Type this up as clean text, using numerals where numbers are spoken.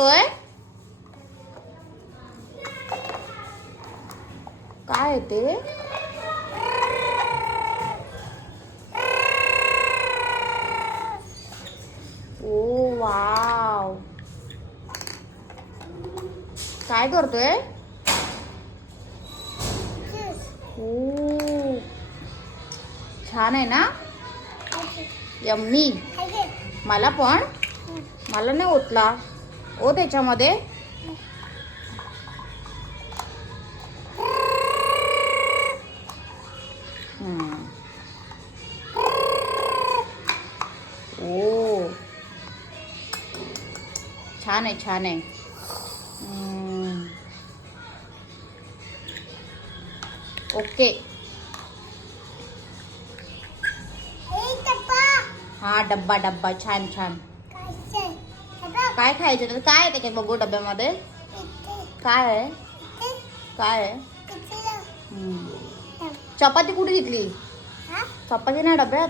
करतोय? काय ते? ओ वाव, काय करतोय? ओ छान आहे ना, यम्मी. मला पण, मला नाही ओतला ओ त्याच्यामध्ये. ओ छान आहे, छान आहे. ओके. हा डब्बा डब्बा, छान छान. काय खायचं तर काय आहे त्याच्यात बघू डब्यामध्ये. काय आहे, काय आहे? चपाती कुठे घेतली? चपाती नाही डब्यात.